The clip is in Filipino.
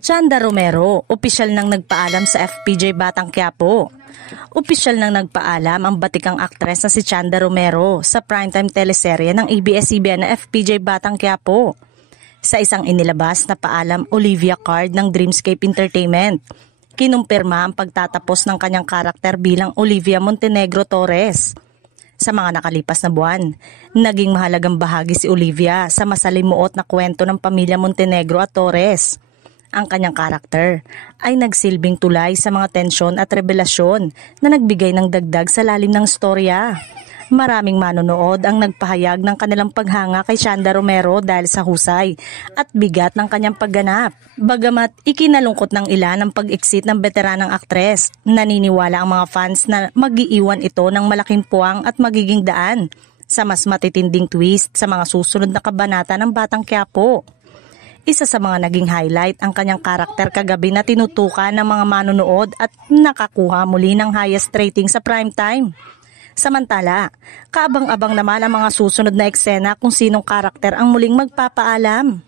Chanda Romero, opisyal nang nagpaalam sa FPJ Batang Quiapo. Opisyal nang nagpaalam ang batikang aktres na si Chanda Romero sa primetime teleserye ng ABS-CBN na FPJ Batang Quiapo. Sa isang inilabas na paalam Olivia Card ng Dreamscape Entertainment, kinumpirma ang pagtatapos ng kanyang karakter bilang Olivia Montenegro Torres. Sa mga nakalipas na buwan, naging mahalagang bahagi si Olivia sa masalimuot na kwento ng pamilya Montenegro at Torres. Ang kanyang karakter ay nagsilbing tulay sa mga tensyon at revelasyon na nagbigay ng dagdag sa lalim ng storya. Maraming manonood ang nagpahayag ng kanilang paghanga kay Chanda Romero dahil sa husay at bigat ng kanyang pagganap. Bagamat ikinalungkot ng ilan ang pag-exit ng veteranang aktres, naniniwala ang mga fans na mag-iiwan ito ng malaking puwang at magiging daan sa mas matitinding twist sa mga susunod na kabanata ng Batang Quiapo. Isa sa mga naging highlight ang kanyang karakter kagabi na tinutukan ng mga manonood at nakakuha muli ng highest rating sa primetime. Samantala, kaabang-abang naman ang mga susunod na eksena kung sinong karakter ang muling magpapaalam.